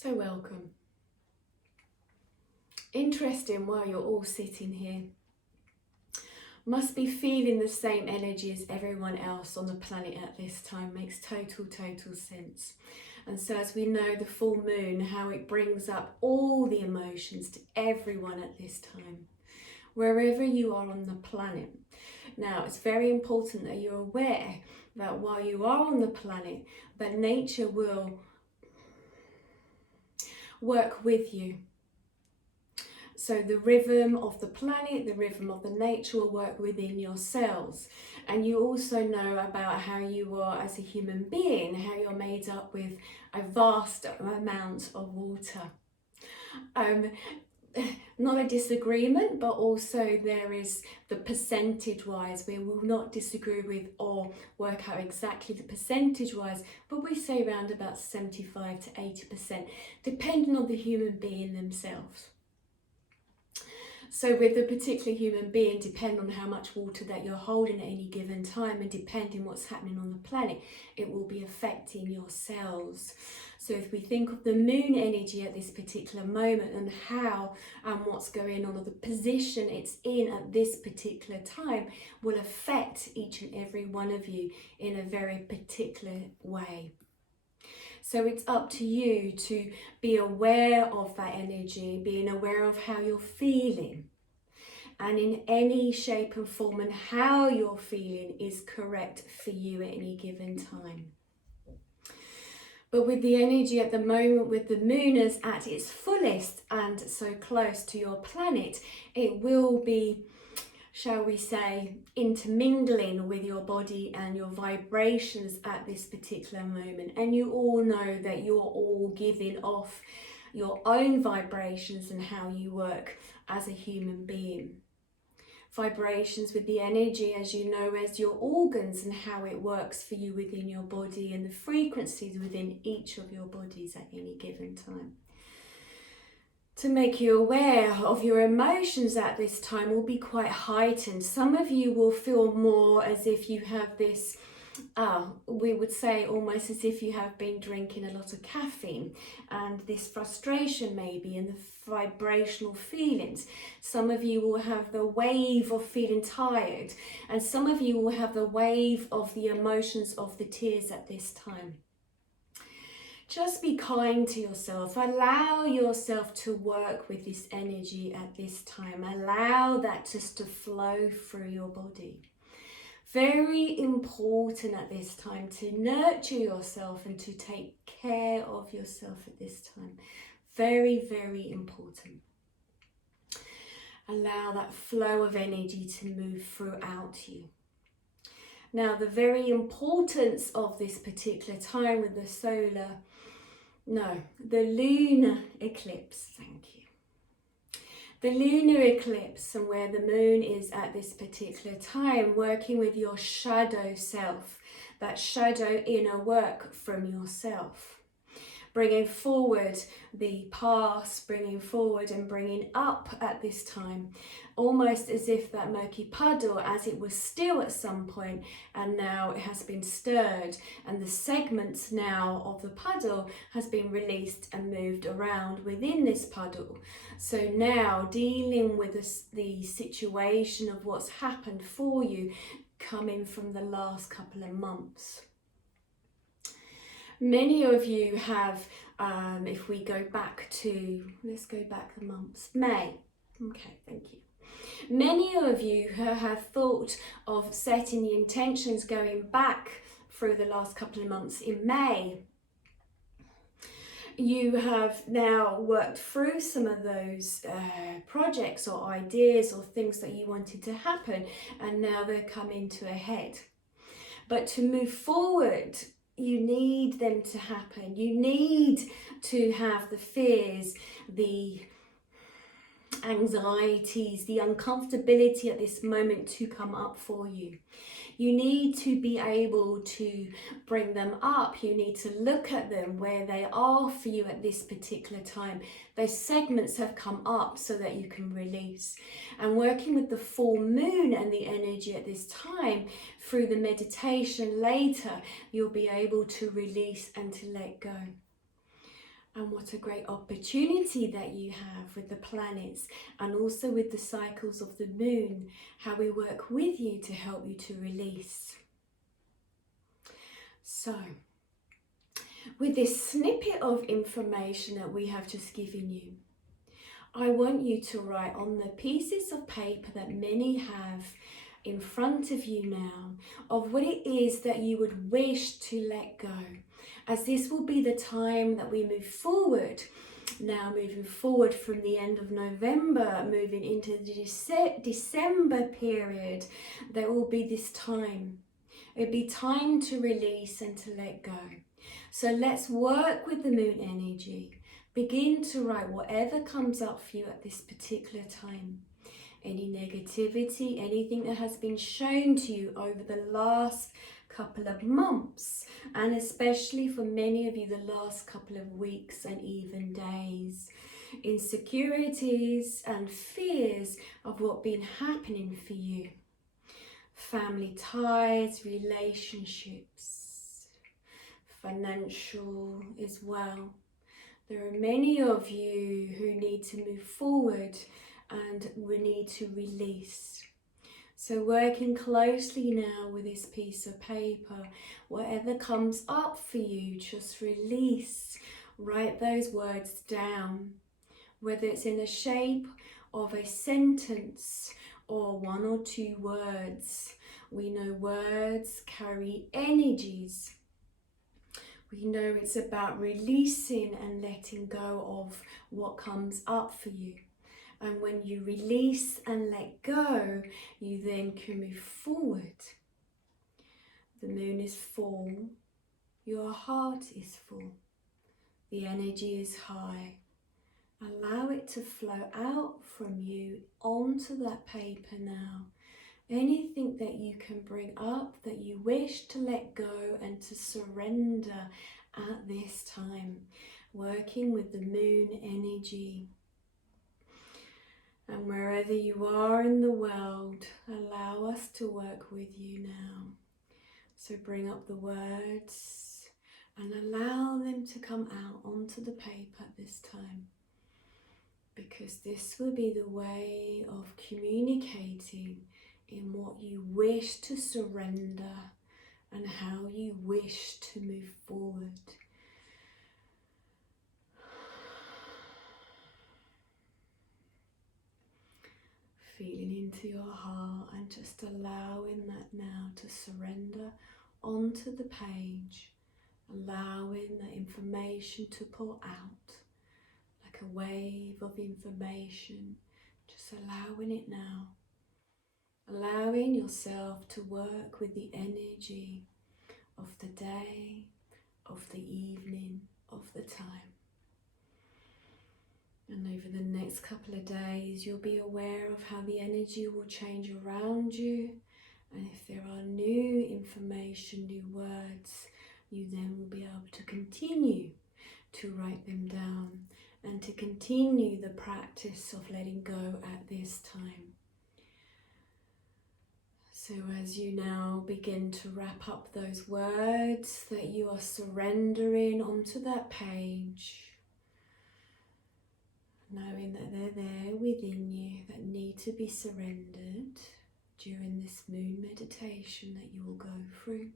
So welcome. Interesting while you're all sitting here. Must be feeling the same energy as everyone else on the planet at this time. Makes total sense. And so as we know, the full moon, how it brings up all the emotions to everyone at this time, wherever you are on the planet. Now, it's very important that you're aware that while you are on the planet, that nature will work with you. So the rhythm of the planet, the rhythm of the nature will work within your cells. And you also know about how you are as a human being, how you're made up with a vast amount of water. Not a disagreement, but also there is the percentage wise. We will not disagree with or work out exactly the percentage wise, but we say around about 75 to 80%, depending on the human being themselves. So with the particular human being, depending on how much water that you're holding at any given time and depending what's happening on the planet, it will be affecting your cells. So if we think of the moon energy at this particular moment and how and what's going on, or the position it's in at this particular time, will affect each and every one of you in a very particular way. So it's up to you to be aware of that energy, being aware of how you're feeling. And in any shape and form and how you're feeling is correct for you at any given time. But with the energy at the moment, with the moon as at its fullest and so close to your planet, it will be, shall we say, intermingling with your body and your vibrations at this particular moment. And you all know that you're all giving off your own vibrations and how you work as a human being. Vibrations with the energy, as you know, as your organs and how it works for you within your body and the frequencies within each of your bodies at any given time. To make you aware of your emotions at this time will be quite heightened. Some of you will feel more as if you have this, we would say almost as if you have been drinking a lot of caffeine, and this frustration maybe and the vibrational feelings. Some of you will have the wave of feeling tired, and some of you will have the wave of the emotions of the tears at this time. Just be kind to yourself. Allow yourself to work with this energy at this time. Allow that just to flow through your body. Very important at this time to nurture yourself and to take care of yourself at this time. Very important. Allow that flow of energy to move throughout you. Now, the very importance of this particular time with the lunar eclipse, thank you. The lunar eclipse, and where the moon is at this particular time, working with your shadow self, that shadow inner work from yourself. Bringing forward the past, bringing forward and bringing up at this time, almost as if that murky puddle, as it was still at some point and now it has been stirred, and the segments now of the puddle has been released and moved around within this puddle. So now dealing with the situation of what's happened for you coming from the last couple of months. Many of you have, if we go back to, let's go back the months, May. Okay, thank you. Many of you have thought of setting the intentions going back through the last couple of months in May. You have now worked through some of those projects or ideas or things that you wanted to happen, and now they're coming to a head. But to move forward, you need them to happen. You need to have the fears, the anxieties, the uncomfortability at this moment to come up for you. You need to be able to bring them up. You need to look at them where they are for you at this particular time. Those segments have come up so that you can release. And working with the full moon and the energy at this time, through the meditation later, you'll be able to release and to let go. And what a great opportunity that you have with the planets and also with the cycles of the moon, how we work with you to help you to release. So, with this snippet of information that we have just given you, I want you to write on the pieces of paper that many have in front of you now of what it is that you would wish to let go, as this will be the time that we move forward. Now moving forward from the end of November, moving into the December period, there will be this time. It'll be time to release and to let go. So let's work with the moon energy. Begin to write whatever comes up for you at this particular time. Any negativity, anything that has been shown to you over the last couple of months, and especially for many of you the last couple of weeks and even days. Insecurities and fears of what's been happening for you. Family ties, relationships, financial as well. There are many of you who need to move forward and we need to release. So working closely now with this piece of paper, whatever comes up for you, just release. Write those words down, whether it's in the shape of a sentence or one or two words. We know words carry energies. We know it's about releasing and letting go of what comes up for you. And when you release and let go, you then can move forward. The moon is full. Your heart is full. The energy is high. Allow it to flow out from you onto that paper now. Anything that you can bring up that you wish to let go and to surrender at this time. Working with the moon energy. And wherever you are in the world, allow us to work with you now. So bring up the words and allow them to come out onto the paper this time. Because this will be the way of communicating in what you wish to surrender and how you wish to move forward. Feeling into your heart and just allowing that now to surrender onto the page, allowing the information to pour out like a wave of information, just allowing it now, allowing yourself to work with the energy of the day, of the evening, of the time. And over the next couple of days, you'll be aware of how the energy will change around you. And if there are new information, new words, you then will be able to continue to write them down and to continue the practice of letting go at this time. So as you now begin to wrap up those words that you are surrendering onto that page, knowing that they're there within you that need to be surrendered during this moon meditation that you will go through.